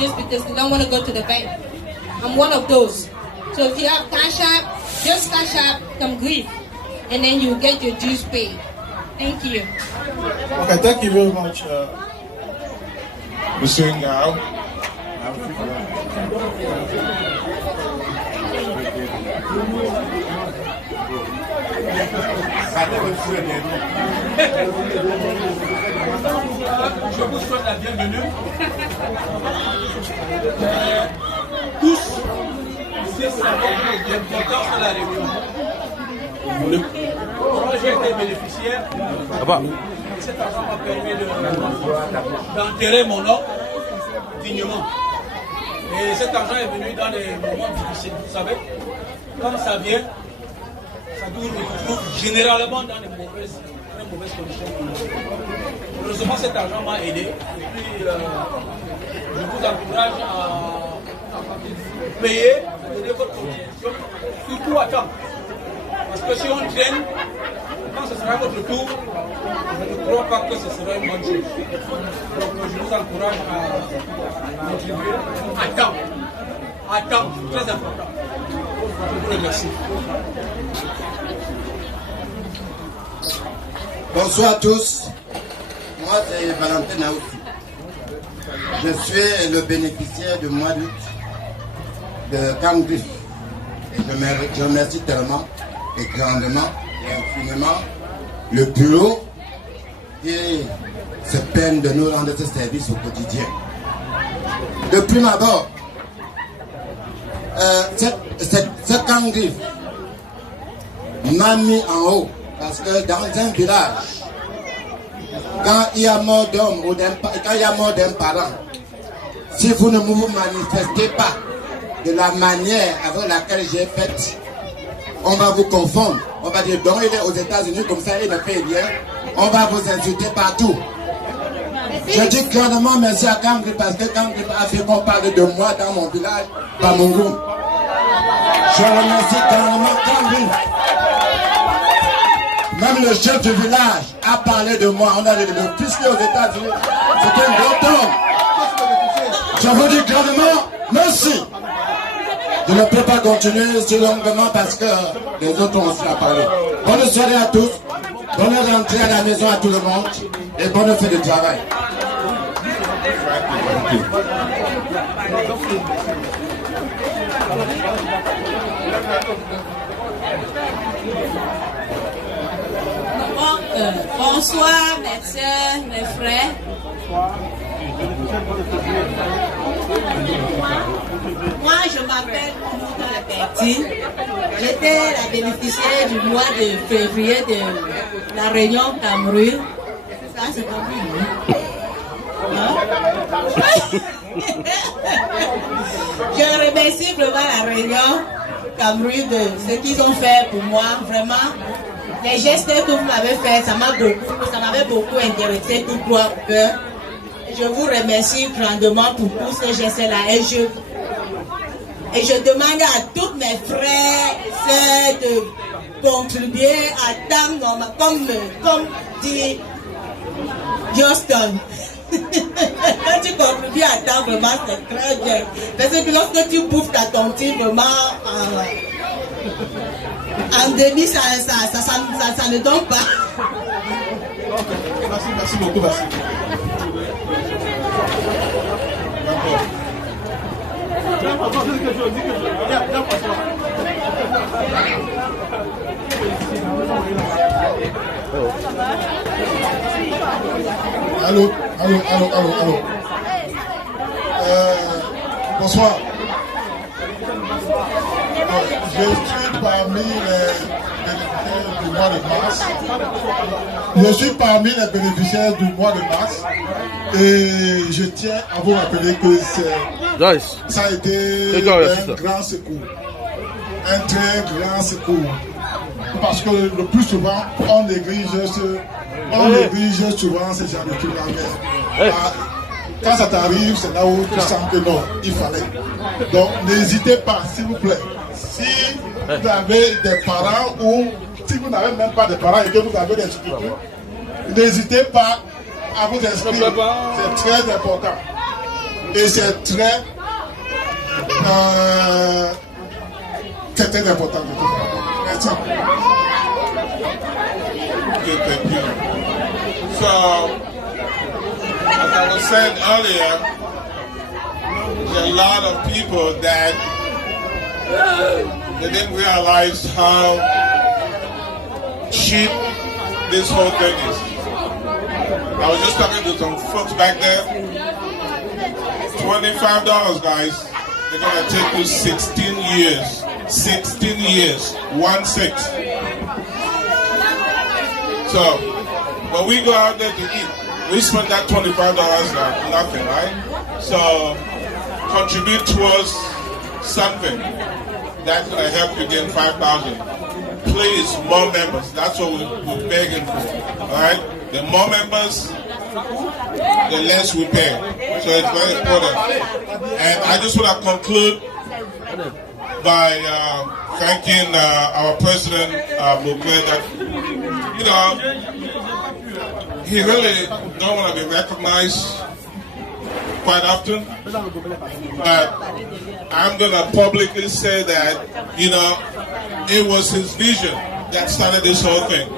just because they don't want to go to the bank. I'm one of those. So if you have Cash App, just Cash App, come grief, and then you get your dues paid. Thank you. Okay, thank you very much, Mr. Ngao. Je vous souhaite la bienvenue. Tous, c'est savoir l'importance de la réunion. Moi, j'ai été bénéficiaire. Cet argent m'a permis d'enterrer mon nom dignement. Et cet argent est venu dans les moments difficiles. Vous savez, comme ça vient, ça nous retrouve généralement dans les mauvaises conditions. Heureusement, cet argent m'a aidé. Et puis, je vous encourage à payer, à donner votre contribution, surtout à temps. Parce que si on traîne, quand ce sera votre tour, je ne crois pas que ce sera une bonne chose. Donc, je vous encourage à contribuer à temps. À temps, très important. Je vous remercie. Bonsoir à tous. Moi, c'est Valentin Naoussi. Je suis le bénéficiaire du mois d'août de Camgrif. Et je remercie tellement et grandement et infiniment le bureau qui se peine de nous rendre ce service au quotidien. Depuis ma bord, ce Camgrif m'a mis en haut. Parce que dans un village, quand il y a mort d'homme ou quand il y a mort d'un parent, si vous ne vous manifestez pas de la manière avec laquelle j'ai fait, on va vous confondre. On va dire, donc il est aux États-Unis comme ça, il ne fait rien. On va vous insulter partout. Je dis grandement merci à Camgrif parce que Camgrif a fait qu'on parle de moi dans mon village, Pamongoum. Je remercie grandement Camgrif. Même le chef du village a parlé de moi. On a dit le fils aux États-Unis. C'est un grand homme. Je vous dis grandement merci. Je ne peux pas continuer si longuement parce que les autres ont aussi à parler. Bonne soirée à tous. Bonne rentrée à la maison à tout le monde. Et bonne fête de travail. Bonsoir mes soeurs, mes frères. Moi je m'appelle Mouda Bertine. J'étais la bénéficiaire du mois de février de la réunion Cameroun. Ça c'est Cameroun, hein? Je remercie vraiment la réunion Cameroun de ce qu'ils ont fait pour moi, vraiment. Les gestes que vous m'avez fait, ça m'avait beaucoup intéressé, tout droit au cœur. Je vous remercie grandement pour tous ces gestes-là et je demande à tous mes frères et sœurs de contribuer à temps normal, comme dit Justin. Quand tu contribues à temps, vraiment, c'est très bien. Parce que lorsque tu bouffes ta tontine, vraiment, en demi, ça ne donne pas. Merci beaucoup, merci. Allô. Bonsoir. Je suis parmi les bénéficiaires du mois de mars. Et je tiens à vous rappeler que ça a été un grand secours. Un très grand secours. Parce que le plus souvent, on néglige souvent ces gens de trucs. Quand ça t'arrive, c'est là où tu sens que non, il fallait. Donc n'hésitez pas, s'il vous plaît. Si vous avez des parents ou si vous n'avez même pas de parents et que vous avez des difficultés, n'hésitez pas à vous inscrire. C'est très important. Et c'est très important. Merci. Okay, thank you. So, as I was saying earlier, there are a lot of people that they didn't realize how cheap this whole thing is. I was just talking to some folks back there. $25, guys. They're gonna take you 16 years. 16 years. 1-6. So, when we go out there to eat, we spend that $25 on nothing, right? So, contribute towards something that's going to help you get 5,000. Please, more members. That's what we're begging for, all right? The more members, the less we pay. So it's very important. And I just want to conclude by thanking our president, Mugwe, that, you know, he really don't want to be recognized quite often, but I'm going to publicly say that, you know, it was his vision that started this whole thing,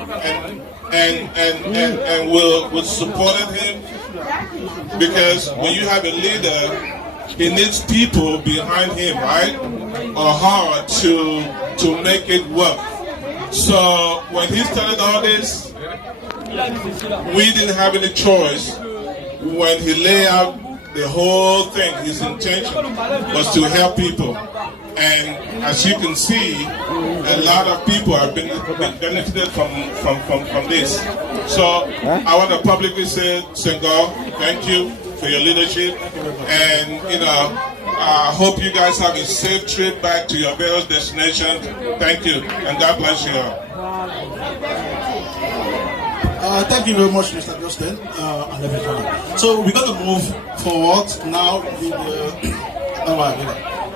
and we supported him, because when you have a leader, he needs people behind him, right, or her to make it work. So when he started all this, we didn't have any choice. When he laid out the whole thing, his intention was to help people. And as you can see, a lot of people have been benefited from this. So I want to publicly say, Senghor, thank you for your leadership. And, you know, I hope you guys have a safe trip back to your various destinations. Thank you. And God bless you all. Thank you very much, Mr. Justin, and everyone. So we're going to move forward now with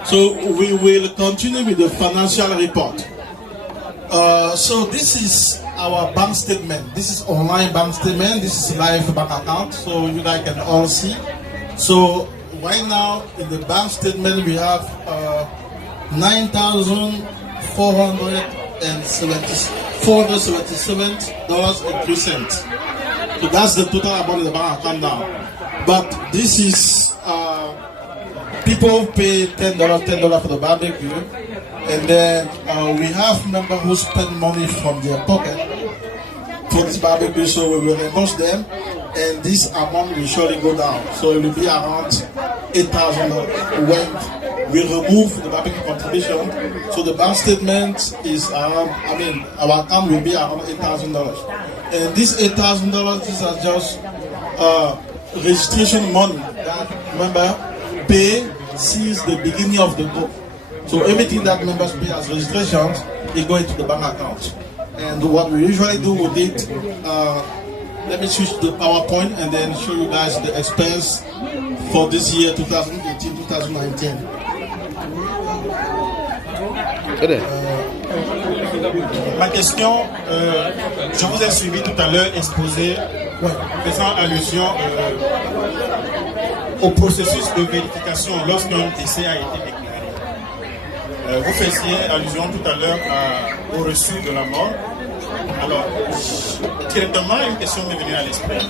so we will continue with the financial report. So this is our bank statement. This is online bank statement. This is live bank account, so you guys can all see. So right now in the bank statement we have $9,477.03. So that's the total amount in the bank account now. But this is people pay $10 for the barbecue, and then we have members who spend money from their pocket for this barbecue, so we will reimburse them, and this amount will surely go down. So it will be around $8,000 when we remove the barbecue contribution. So the bank statement is around, our account will be around $8,000. And this $8,000, these are just registration money that member pay since the beginning of the group. So everything that members pay as registrations, they go into the bank account. And what we usually do with it, let me switch to the PowerPoint and then show you guys the expense for this year 2018-2019. Ma question, je vous ai suivi tout à l'heure exposé, faisant allusion au processus de vérification lorsqu'un décès a été déclaré. Vous faisiez allusion tout à l'heure au reçu de la mort. Alors, directement, une question m'est venue à l'esprit.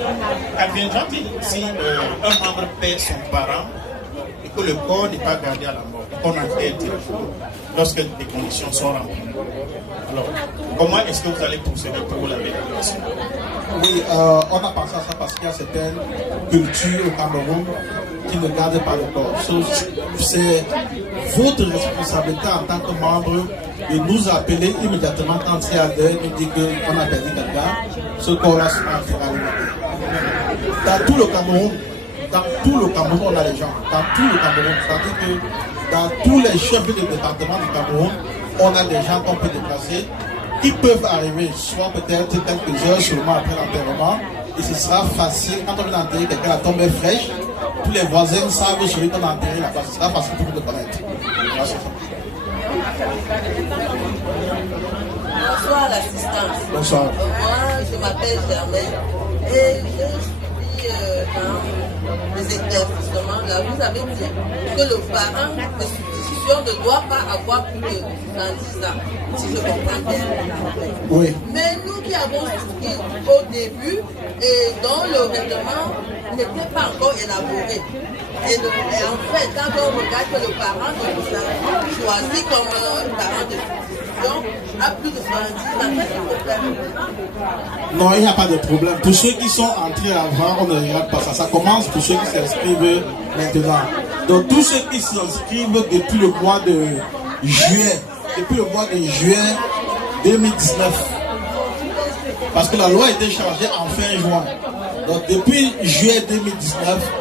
Adviendra-t-il si un membre perd son parent et que le corps n'est pas gardé à la mort, qu'on enterre directement lorsque des conditions sont remplies? Alors, comment est-ce que vous allez procéder pour la vérification? Oui, on a pensé à ça parce qu'il y a certaines cultures au Cameroun qui ne gardent pas le corps. C'est votre responsabilité en tant que membre de nous appeler immédiatement quand il y a deuil, nous dire qu'on a perdu quelqu'un, ce corps-là sera alimentaire. Dans tout le Cameroun, on a les gens. Dans tout le Cameroun, c'est-à-dire que dans tous les chefs de département du Cameroun, on a des gens qu'on peut déplacer qui peuvent arriver, soit peut-être quelques heures seulement après l'enterrement, et ce sera facile. Quand on vient d'enterrer quelqu'un, la tombe est fraîche, tous les voisins savent celui qu'on a enterré là-bas, ce sera facile pour vous de connaître. Merci. Bonsoir l'assistance. Bonsoir. Moi, je m'appelle Germaine et je suis les éclaircissements, là, vous avez dit que le parent de substitution ne doit pas avoir plus de 70 ans, si je comprends bien. Oui. Mais nous qui avons souscrit au début et dont le règlement n'était pas encore élaboré. Et en fait, quand on regarde que le parent de choisi comme parent de substitution a plus de 70 ans, qu'est-ce qu'il faut faire? Non, il n'y a pas de problème. Pour ceux qui sont entrés avant, on ne regarde pas ça. Ça commence pour ceux qui s'inscrivent maintenant. Donc tous ceux qui s'inscrivent depuis le mois de juin, 2019. Parce que la loi a été changée en fin juin. Donc depuis juillet 2019,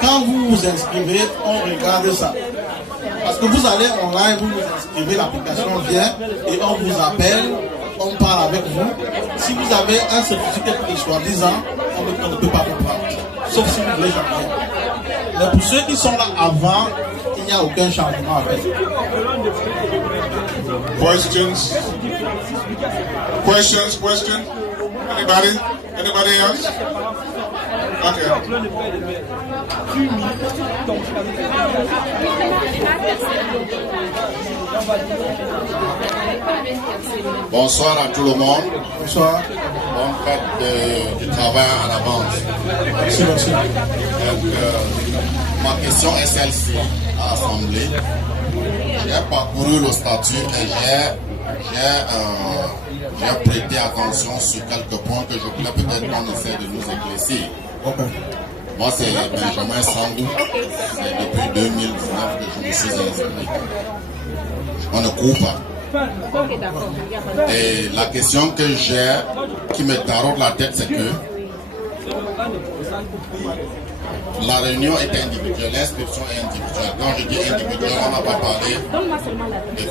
quand vous vous inscrivez, on regarde ça. Parce que vous allez online, vous vous inscrivez, l'application vient et on vous appelle, on parle avec vous. Si vous avez un certificat qui est soi-disant, on ne peut pas vous prendre. Sauf si vous voulez changer. Mais pour ceux qui sont là avant, il n'y a aucun changement à faire. Questions? Anybody else? Okay. Bonsoir à tout le monde. Bonsoir. Bonne fête du travail à l'avance. Merci. Donc, ma question est celle-ci à l'Assemblée. J'ai parcouru le statut et j'ai prêté attention sur quelques points que je voulais peut-être qu'on essaie de nous éclaircir. Okay. Moi, c'est Benjamin Sandou. C'est depuis 2019 que je me suis inscrit. On ne court pas. Et la question que j'ai, qui me taraude la tête, c'est que la réunion est individuelle, l'inscription est individuelle. Quand je dis individuelle, on n'a pas parlé de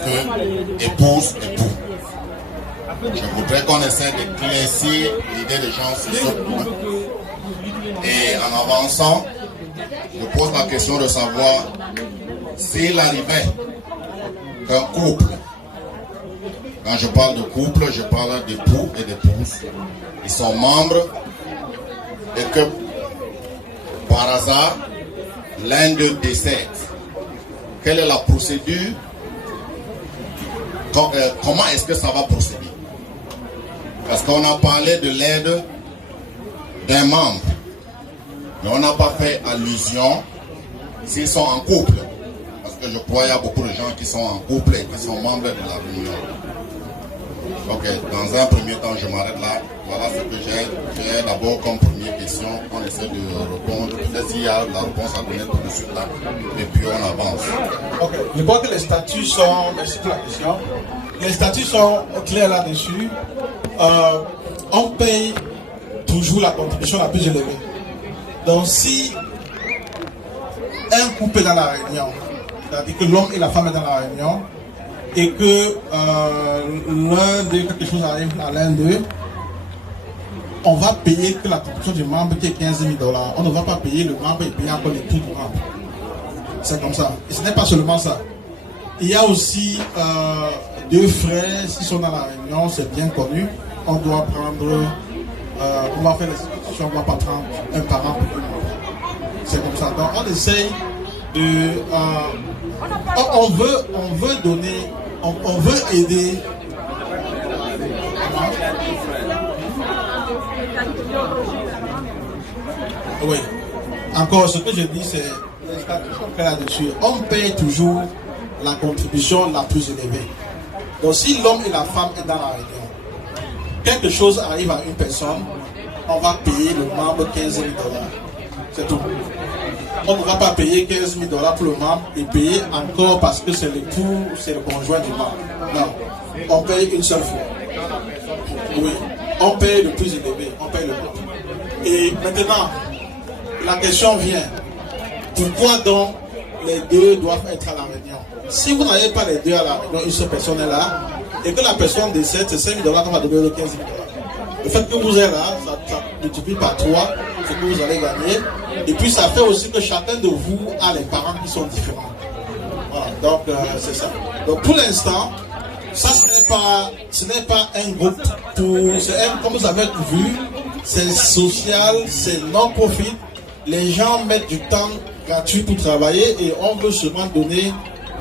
que épouse, époux. Je voudrais qu'on essaie d'éclaircir l'idée des gens sur ce point. Et en avançant, je pose la question de savoir s'il arrivait qu'un couple, quand je parle de couple, je parle d'époux et d'épouses, ils sont membres et que par hasard, l'un d'eux décède. Quelle est la procédure? Comment est-ce que ça va procéder? Parce qu'on a parlé de l'aide d'un membre, mais on n'a pas fait allusion s'ils sont en couple. Parce que je crois qu'il y a beaucoup de gens qui sont en couple et qui sont membres de la réunion. Ok, dans un premier temps, je m'arrête là. Voilà ce que j'ai d'abord comme première question. On essaie de répondre. Peut-être s'il y a la réponse à donner tout de suite là. Et puis on avance. Ok, je crois que les statuts sont. Merci pour la question. Les statuts sont clairs là-dessus. On paye toujours la contribution la plus élevée. Donc si un couple est dans la réunion, c'est-à-dire que l'homme et la femme est dans la réunion, et que l'un d'eux, quelque chose arrive à l'un d'eux, on va payer que la contribution du membre qui est 15 000 $. On ne va pas payer le membre et payer encore l'époux du membre. C'est comme ça. Et ce n'est pas seulement ça. Il y a aussi deux frères, s'ils sont dans la réunion, c'est bien connu. On doit prendre, on va faire les institutions, on ne va pas prendre un parent pour le membre. C'est comme ça. Donc on essaye de... on veut donner, on veut aider. Oui. Encore, ce que je dis, c'est les statuts sont faits là-dessus. On paye toujours la contribution la plus élevée. Donc si l'homme et la femme sont dans la réunion, quelque chose arrive à une personne, on va payer le membre 15 000 $. C'est tout. On ne va pas payer 15 000 $ pour le membre et payer encore parce que c'est l'époux, c'est le conjoint du membre. Non. On paye une seule fois. Oui. On paye le plus élevé. On paye le membre. Et maintenant, la question vient. Pourquoi donc les deux doivent être à la réunion? Si vous n'avez pas les deux à la réunion, une seule personne est là, et que la personne décède, c'est 5 000 $ qu'on va donner 15 000 $. Le fait que vous êtes là, ça multiplie par 3, c'est que vous allez gagner. Et puis ça fait aussi que chacun de vous a les parents qui sont différents. Voilà, donc c'est ça. Donc pour l'instant, ça ce n'est pas un groupe pour... comme vous avez vu, c'est social, c'est non-profit. les gens mettent du temps gratuit pour travailler et on veut seulement donner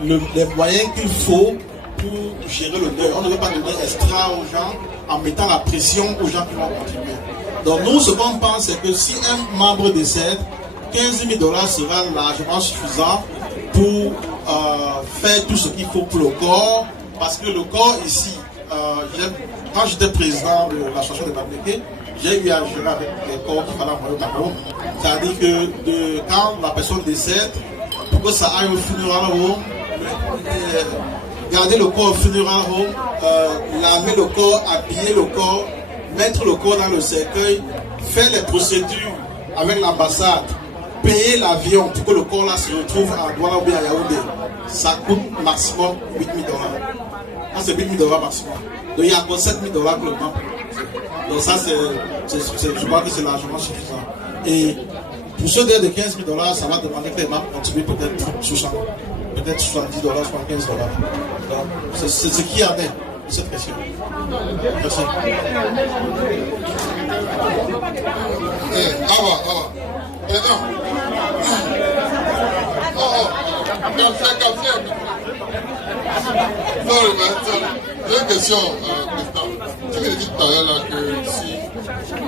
les moyens qu'il faut pour gérer le deuil. On ne veut pas donner extra aux gens en mettant la pression aux gens qui vont contribuer. Donc nous, ce qu'on pense, c'est que si un membre décède, 15 000 $ sera largement suffisant pour faire tout ce qu'il faut pour le corps, parce que le corps ici, quand j'étais président de l'association des Bamileke, j'ai eu à gérer avec les corps qu'il fallait envoyer au Cameroun. C'est-à-dire que quand la personne décède, pour que ça aille au funeral home, garder le corps au funeral home, laver le corps, habiller le corps, mettre le corps dans le cercueil, faire les procédures avec l'ambassade, payer l'avion pour que le corps là se retrouve à Douala ou bien à Yaoundé, ça coûte maximum 8 000 $. C'est 8 000 $ maximum. Donc il y a encore 7 000 $ que le membre. Donc ça, je crois que c'est largement suffisant. Et pour ceux de 15 000 $, ça va demander que les membres contribuent peut-être 60, peut-être 70 $, 75 $. Donc c'est ce qui en est de cette question. Merci. J'ai une question, président. Tu me dis tout à l'heure là que si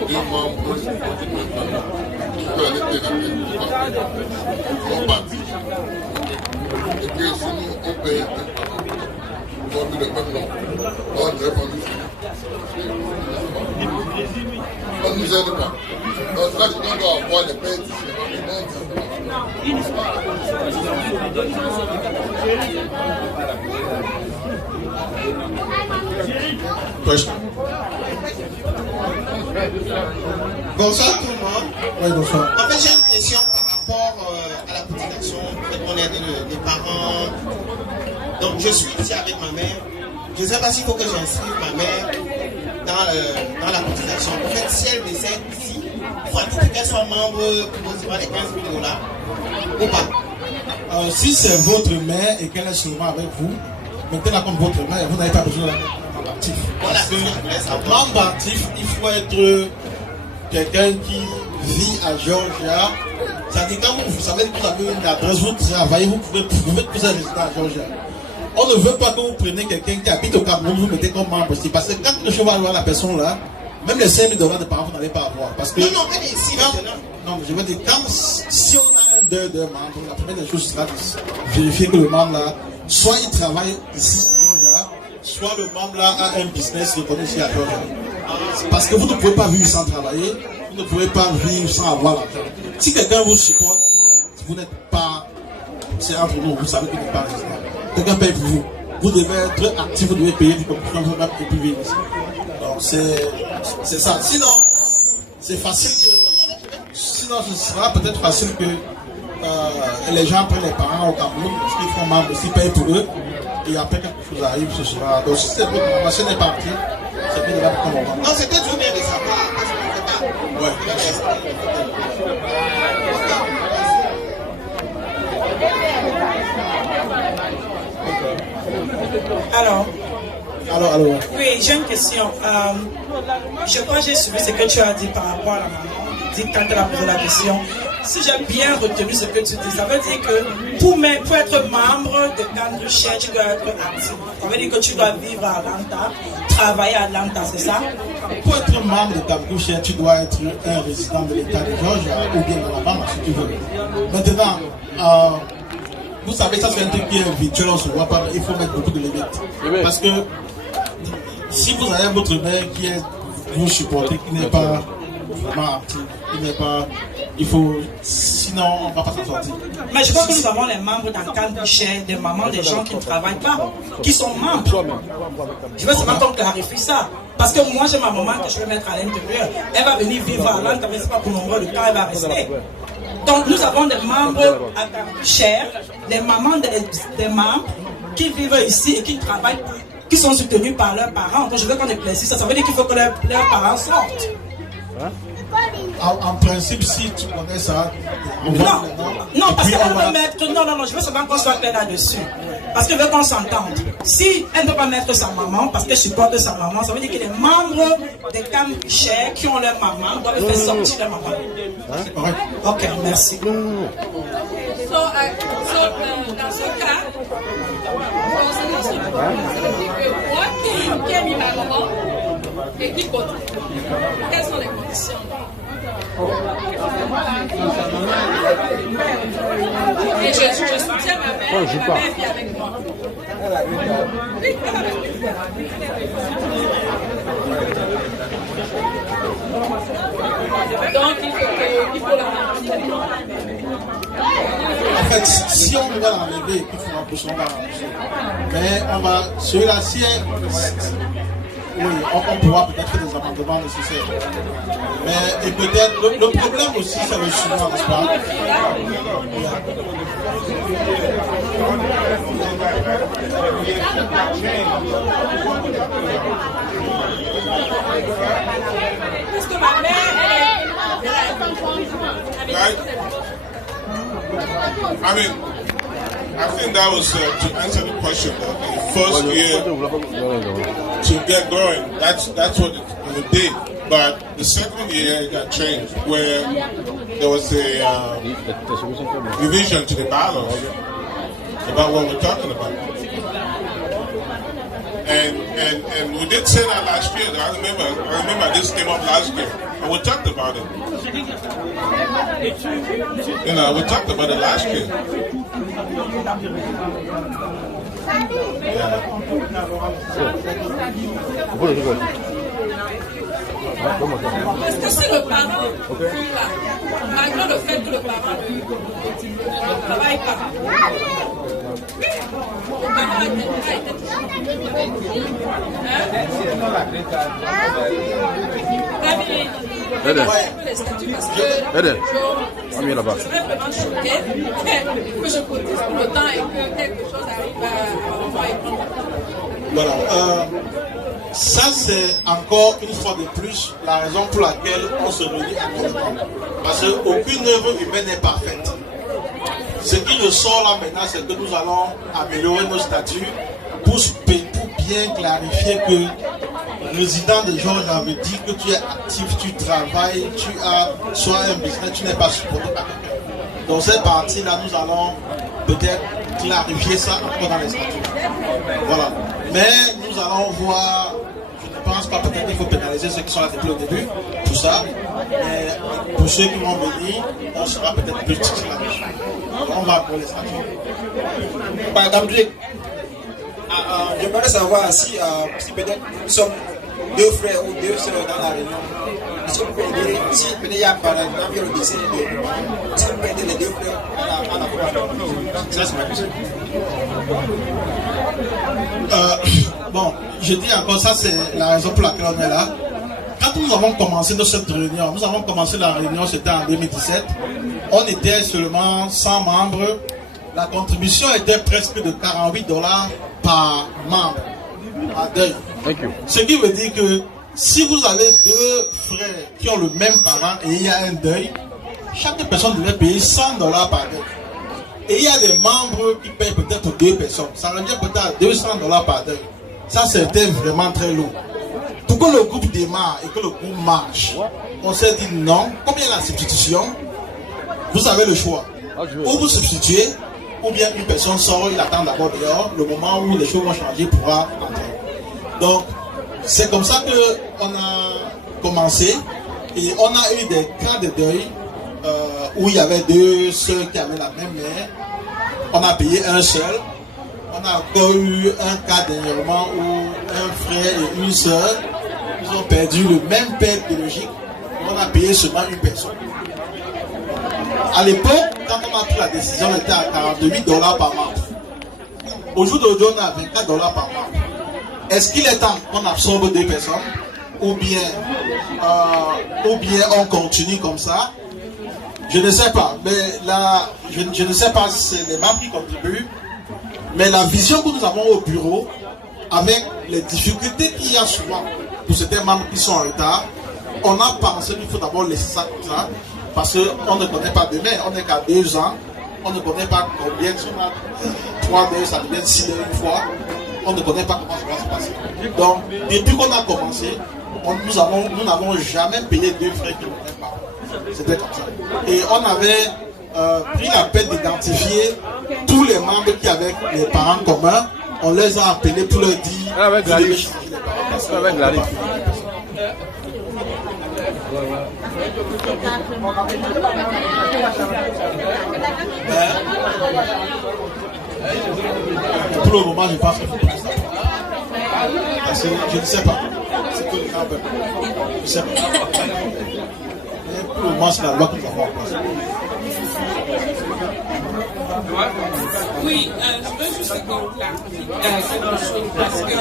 deux membres qui peuvent aller thérapie sont partis, et que si nous on paye on le même nom, on dirait qu'on on nous aide pas. Donc là, on doit avoir les paies Bonsoir tout le monde. Oui, bonsoir. En fait, j'ai une question par rapport à la cotisation. On aide les parents. Donc, je suis ici avec ma mère. Je ne sais pas s'il faut que j'inscrive ma mère dans la cotisation. En fait, si elle décède ici, il faut qu'elle soit membre pour recevoir les 15 000 $ ou pas. Si c'est votre mère et qu'elle est seulement avec vous, mettez-la comme votre mère, vous n'avez pas besoin d'un membre actif. Parce que membre actif, il faut être quelqu'un qui vit à Georgia. C'est-à-dire quand vous savez que vous avez une adresse, vous travaillez, vous pouvez poser un résident à Georgia. On ne veut pas que vous preniez quelqu'un qui habite au Cameroun, vous mettez comme membre aussi. Parce que quand le cheval va la personne là, même les 5 000 $ de parents, vous n'allez pas avoir. Parce que non, elle est ici maintenant. Non, je veux dire, si on a un deuil de membre, la première des choses sera de vérifier que le membre là, soit il travaille ici à Georgia, soit le membre là a un business reconnu ici à Georgia. Parce que vous ne pouvez pas vivre sans travailler, vous ne pouvez pas vivre sans avoir l'argent. Si quelqu'un vous supporte, vous n'êtes pas, c'est entre nous, vous savez que vous n'êtes pas résident. Quelqu'un paye pour vous. Vous devez être actif, vous devez payer du contribution vous-même pour plus vivre ici. Donc c'est ça. Sinon, c'est facile que. Sinon, ce sera peut-être facile que les gens prennent les parents au Cameroun, parce qu'ils font membre aussi, payent pour eux, et après quelque chose arrive, ce sera. Donc si c'est votre maman, si elle est partie, c'est bien de la prendre au moment. Non, c'est peut-être bien de savoir, parce qu'on ne peut pas. Ouais. Alors, oui, j'ai une question. Je crois que j'ai suivi ce que tu as dit par rapport à la maman. Dit quand elle a posé la question. Si j'ai bien retenu ce que tu dis, ça veut dire que pour être membre de Kandrou Share, tu dois être actif. Ça veut dire que tu dois vivre à Atlanta, travailler à Atlanta, c'est ça? Pour être membre de Kandrou Share, tu dois être un résident de l'État de Georgia ou bien de l'Alabama, si tu veux. Maintenant, vous savez, ça c'est un truc qui est virtuel, on ne se voit pas, il faut mettre beaucoup de limites. Parce que si vous avez votre mère qui est vous supportez, qui n'est pas vraiment active, qui n'est pas. Il faut. Sinon, on ne va pas s'en sortir. Mais je crois que nous avons les membres dans Kandrou Share, des mamans, des gens qui ne travaillent pas, qui sont membres. Je veux seulement qu'on clarifie ça. Parce que moi, j'ai ma maman que je vais mettre à l'intérieur. Elle va venir vivre à Atlanta, mais ce n'est pas pour nombreux, le temps, elle va rester. Donc nous avons des membres à Kandrou Share, des mamans des membres qui vivent ici et qui travaillent, qui sont soutenus par leurs parents. Donc je veux qu'on éclaircisse ça. Ça veut dire qu'il faut que leurs parents sortent. en principe, si tu connais ça... Non, parce qu'elle peut mettre... Non, je veux seulement qu'on soit clair là-dessus. Parce que je veux qu'on s'entende. Si elle ne peut pas mettre sa maman, parce qu'elle supporte sa maman, ça veut dire que les membres des camps chers qui ont leur maman doivent faire sortir leur maman. Ok, merci. Dans ce cas, concernant ce problème, ça veut dire que moi qui ai mis ma maman et qui compte, quelles sont les conditions? Et je soutiens ma mère, ma mère vit avec moi. Oui, elle va donc il faut la marcher. En fait, si on doit l'enlever, il faut un peu son marcher. Mais on va, celui-là, si elle... Oui, on pourra peut-être faire des amendements nécessaires. Mais et peut-être, le problème aussi, c'est le suivant, n'est-ce pas? Parce que ma mère, I mean, I think that was to answer the question. The first year to get going, that's what it did. But the second year it got changed, where there was a revision to the bylaws about what we're talking about. And we did say that last year. I remember this came up last year, and we talked about it. You know, we talked about it last year. Parce que si le parent est là, malgré le fait que le parent ne travaille pas, le parent a été les statuts parce que je serais vraiment choquée que je cotise pour le temps et que quelque chose arrive à moi et prendre. Voilà. Ça, c'est encore une fois de plus la raison pour laquelle on se réunit actuellement. Parce qu'aucune œuvre humaine n'est parfaite. Ce qui ressort là maintenant, c'est que nous allons améliorer nos statuts pour bien clarifier que résident de Georges avait dit que tu es actif, tu travailles, tu as soit un business, tu n'es pas supporté par quelqu'un. Dans cette partie-là, nous allons peut-être clarifier ça encore dans les statuts. Voilà. Mais nous allons voir, je ne pense pas peut-être qu'il faut pénaliser ceux qui sont là depuis le début, tout ça. Mais pour ceux qui vont venir, on sera peut-être plus strict là-dessus. On va pour les statuts. Madame Drake, j'aimerais savoir si peut-être nous sommes deux frères ou deux sœurs dans la réunion. Est-ce que vous pouvez dire, si il y a par exemple le décès de est-ce que vous pouvez aider les deux frères à la fois? Ça, c'est ma question. Bon, je dis encore, ça c'est la raison pour laquelle on est là. Quand nous avons commencé cette réunion, la réunion c'était en 2017, on était seulement 100 membres, la contribution était presque de $48 par membre à deuil. Ce qui veut dire que si vous avez deux frères qui ont le même parent et il y a un deuil, chaque personne devait payer $100 par deuil. Et il y a des membres qui payent peut-être pour deux personnes. Ça revient peut-être à $200 par deuil. Ça, c'était vraiment très lourd. Pour que le groupe démarre et que le groupe marche, on s'est dit non. Comme il y a la substitution, vous avez le choix. Ou vous substituez, ou bien une personne sort, il attend d'abord dehors. Le moment où les choses vont changer, il pourra entrer. Donc, c'est comme ça qu'on a commencé. Et on a eu des cas de deuil où il y avait deux sœurs qui avaient la même mère. On a payé un seul. On a encore eu un cas dernièrement où un frère et une sœur ils ont perdu le même père biologique. On a payé seulement une personne. À l'époque, quand on a pris la décision, on était à $48 par membre. Aujourd'hui, on a $24 par membre. Est-ce qu'il est temps qu'on absorbe deux personnes ou bien on continue comme ça? Je ne sais pas. Mais là, je ne sais pas si c'est les membres qui contribuent. Mais la vision que nous avons au bureau, avec les difficultés qu'il y a souvent pour certains membres qui sont en retard, on a pensé qu'il faut d'abord laisser ça comme ça, parce qu'on ne connaît pas demain, on n'est qu'à 2 ans, on ne connaît pas combien, si on a 3 dés, ça devient 6 dés une fois, on ne connaît pas comment ça va se passer. Donc, depuis qu'on a commencé, nous n'avons jamais payé 2 frais qui n'étaient pas. C'était comme ça. Et on avait pris la peine d'identifier tous les membres qui avaient les parents communs. On les a appelés pour leur dire avec la changer les parents. Avec la pour le moment, je pense que parce que je ne sais pas. C'est que le cas. Je ne sais pas. Mais pour le moment, c'est la loi que nous avons en place. Oui, je veux juste clarifier quelque chose parce que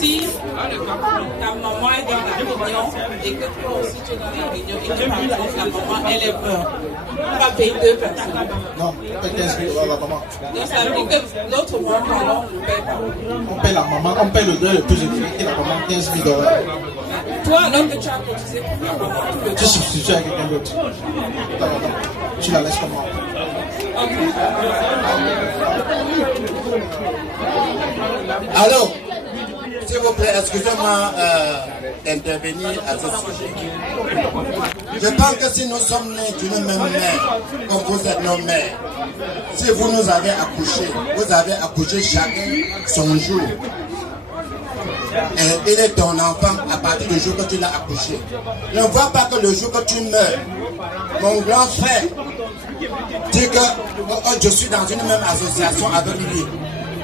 si ta maman est dans la réunion et que toi aussi tu es dans la réunion et que par exemple la maman elle est peur, on va payer 2 personnes. Non, on paye 15 000 € la maman. Donc ça veut dire que l'autre membre alors on ne paye pas. On paye la maman, on paye le deuil le plus élevé et la maman 15 000 $. Toi, alors que tu as cotisé pour la maman, tu substitues à quelqu'un d'autre. Tu la laisses comment? Allô, s'il vous plaît, excusez-moi d'intervenir à ce sujet. Je pense que si nous sommes nés d'une même mère, comme vous êtes nos mères, si vous nous avez accouché chacun son jour. Il est ton enfant à partir du jour que tu l'as accouché. Ne vois pas que le jour que tu meurs, mon grand frère dit que je suis dans une même association avec lui.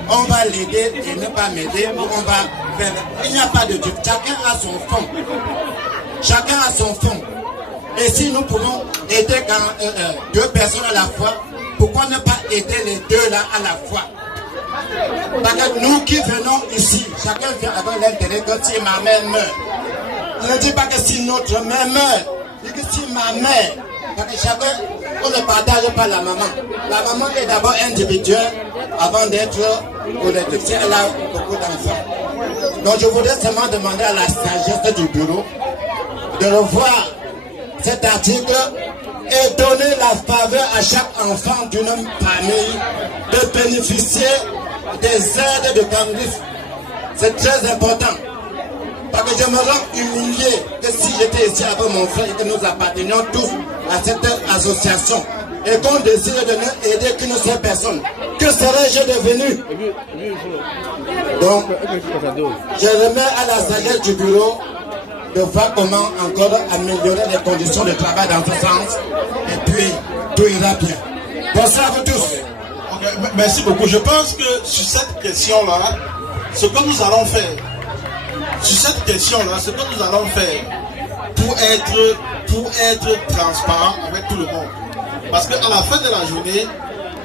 On va l'aider et ne pas m'aider, ou on va faire. Il n'y a pas de Dieu. Chacun a son fond. Chacun a son fond. Et si nous pouvons aider 2 personnes à la fois, pourquoi ne pas aider les 2 là à la fois? Parce que nous qui venons ici, chacun vient avec l'intérêt que si ma mère meurt. Je ne dis pas que si notre mère meurt, je dis que si ma mère, parce que chacun, on ne partage pas la maman. La maman est d'abord individuelle avant d'être collective. Si elle a beaucoup d'enfants. Donc je voudrais seulement demander à la sagesse du bureau de revoir cet article et donner la faveur à chaque enfant d'une famille de bénéficier des aides de Cangrif. C'est très important. Parce que je me rends humilié que si j'étais ici avec mon frère et que nous appartenions tous à cette association et qu'on décide de ne aider qu'une seule personne, que serais-je devenu? Donc, je remets à la sagesse du bureau de voir comment encore améliorer les conditions de travail dans ce sens et puis tout ira bien. Bonsoir à vous tous. Okay, merci beaucoup. Je pense que sur cette question-là, ce que nous allons faire, pour être transparent avec tout le monde. Parce qu'à la fin de la journée,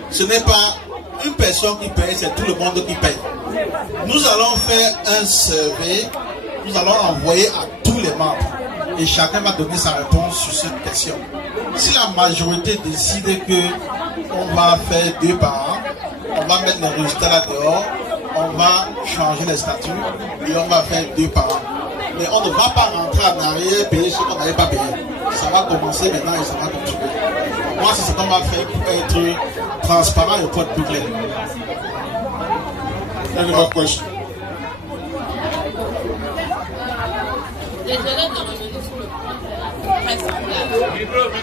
ce n'est pas une personne qui paye, c'est tout le monde qui paye. Nous allons faire un survey, nous allons envoyer à tous les membres et chacun va donner sa réponse sur cette question. Si la majorité décide que on va faire 2 par an, on va mettre les résultats là dehors, on va changer les statuts et on va faire 2 par an. Mais on ne va pas rentrer en arrière et payer ce qu'on n'avait pas payé. Ça va commencer maintenant et ça va continuer. Moi, c'est ce qu'on va faire pour être transparent et pour être plus clair. Any more question? Désolé de revenir sur le point très semblable.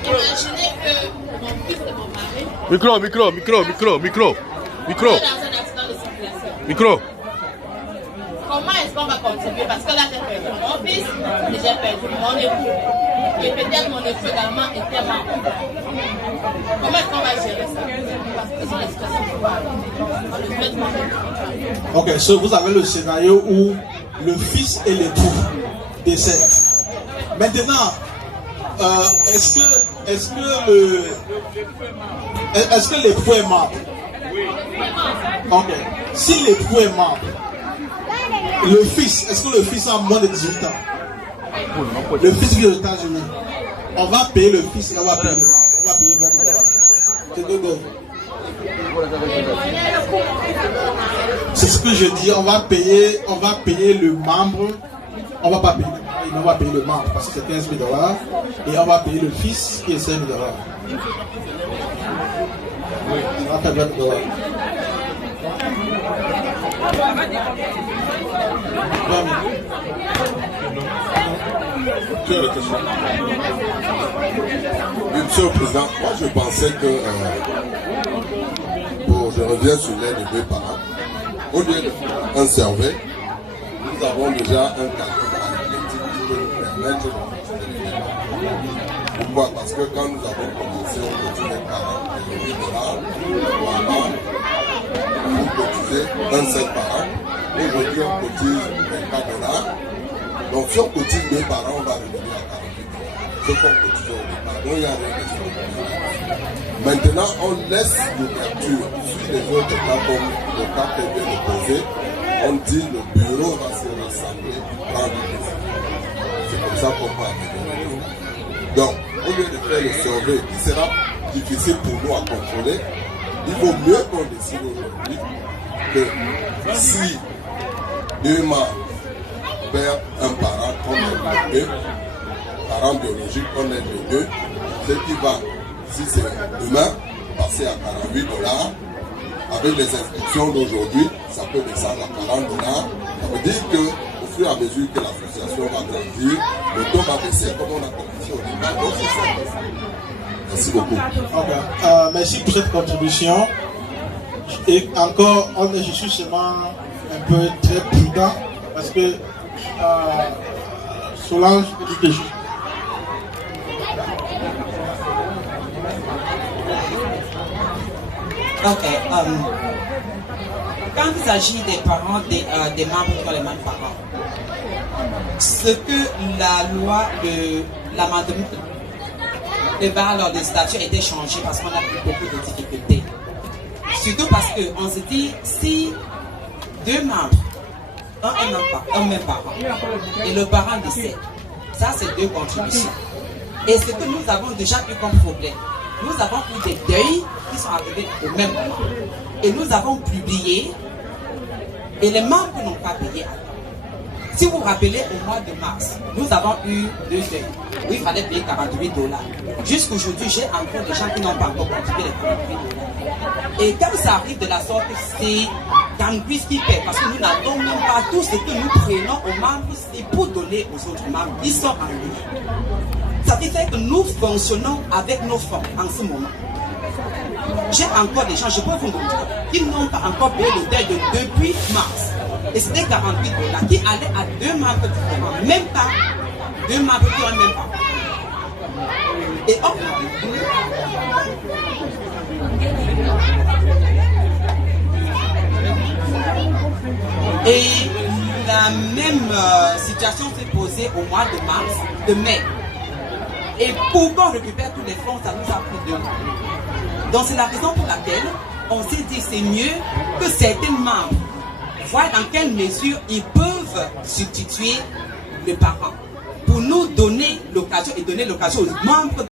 Imaginez que mon fils et mon mari. Micro. Dans un accident de circulation. Micro. Comment est-ce qu'on va continuer? Parce que là, j'ai perdu mon fils et j'ai perdu mon époux. Et peut-être mon époux également était mort. Comment est-ce qu'on va gérer ça? Parce que c'est la situation qu'on va. Ok, so vous avez le scénario où le fils et l'époux décèdent. Maintenant, est-ce que l'époux est mort? Ok. Si l'époux est mort, le fils, est-ce que le fils a moins de 18 ans? Le fils vit aux États-Unis. On va payer le fils et on va payer le mort. On va payer 20 $. C'est 2 $. C'est ce que je dis. On va payer le membre. On va pas payer le mari. mais on va payer le membre parce que c'est 15 000 $, et on va payer le fils qui est 5 000 $. Ça va faire 20 $. Monsieur le Président, moi je pensais que, je reviens sur l'aide des deux parents, au lieu d'un survey, nous avons déjà un calcul arithmétique qui peut nous permettre de pourquoi? Parce que quand nous avons commencé, on cotisait les parents de 8 $, normalement, vous cotisez 25 par an, aujourd'hui on cotise 24 $, donc si on cotise 2 par an, on va revenir à 48 $. Ce qu'on cotisait au départ, donc il y a rien de. Maintenant, on laisse l'ouverture sur les autres cas comme le cas qui vient de poser. On dit le bureau va se rassembler pour prendre une décision. C'est comme ça qu'on va améliorer. Donc, au lieu de faire le survey qui sera difficile pour nous à contrôler, il vaut mieux qu'on décide aujourd'hui que si 2 membres perdent un parent, on aide les 2, parent biologique, on aide les 2, ce qui va. Si c'est demain, passer à 48 $, avec les inscriptions d'aujourd'hui, ça peut descendre à 40 $. Ça veut dire qu'au fur et à mesure que l'association va grandir, le taux va baisser comme on a commencé au départ. Donc c'est ça. Merci beaucoup. Merci pour cette contribution. Et encore, je suis seulement un peu très prudent parce que Solange dit que Ok. Quand il s'agit des parents, des membres qui ont les mêmes parents, ce que la loi de l'amendement de valeur de statut a été changé parce qu'on a eu beaucoup de difficultés. Surtout parce qu'on se dit, si 2 membres ont un même parent et le parent décède, ça c'est 2 contributions. Et ce que nous avons déjà eu comme problème, nous avons eu des deuils qui sont arrivés au même moment. Et nous avons publié et les membres n'ont pas payé à temps. Si vous vous rappelez, au mois de mars, nous avons eu 2 deuils où il fallait payer 48 $. Jusqu'aujourd'hui, j'ai encore des gens qui n'ont pas encore contribué les 48 $. Et quand ça arrive de la sorte, c'est Ganguis qui paie parce que nous n'avons même pas tout ce que nous prenons aux membres, c'est pour donner aux autres membres. Ils sont en ligne. Ça veut dire que nous fonctionnons avec nos fonds en ce moment. J'ai encore des gens, je peux vous montrer, qui n'ont pas encore payé le deuil depuis mars. Et c'était 48 $ qui allaient à 2 membres différents, même pas 2 membres qui ont même pas. Et hop, et la même situation s'est posée au mois de mai. Et pour qu'on récupère tous les fonds, ça nous a pris 2 mois. Donc c'est la raison pour laquelle on s'est dit c'est mieux que certains membres voient dans quelle mesure ils peuvent substituer le parent pour nous donner l'occasion et donner l'occasion aux membres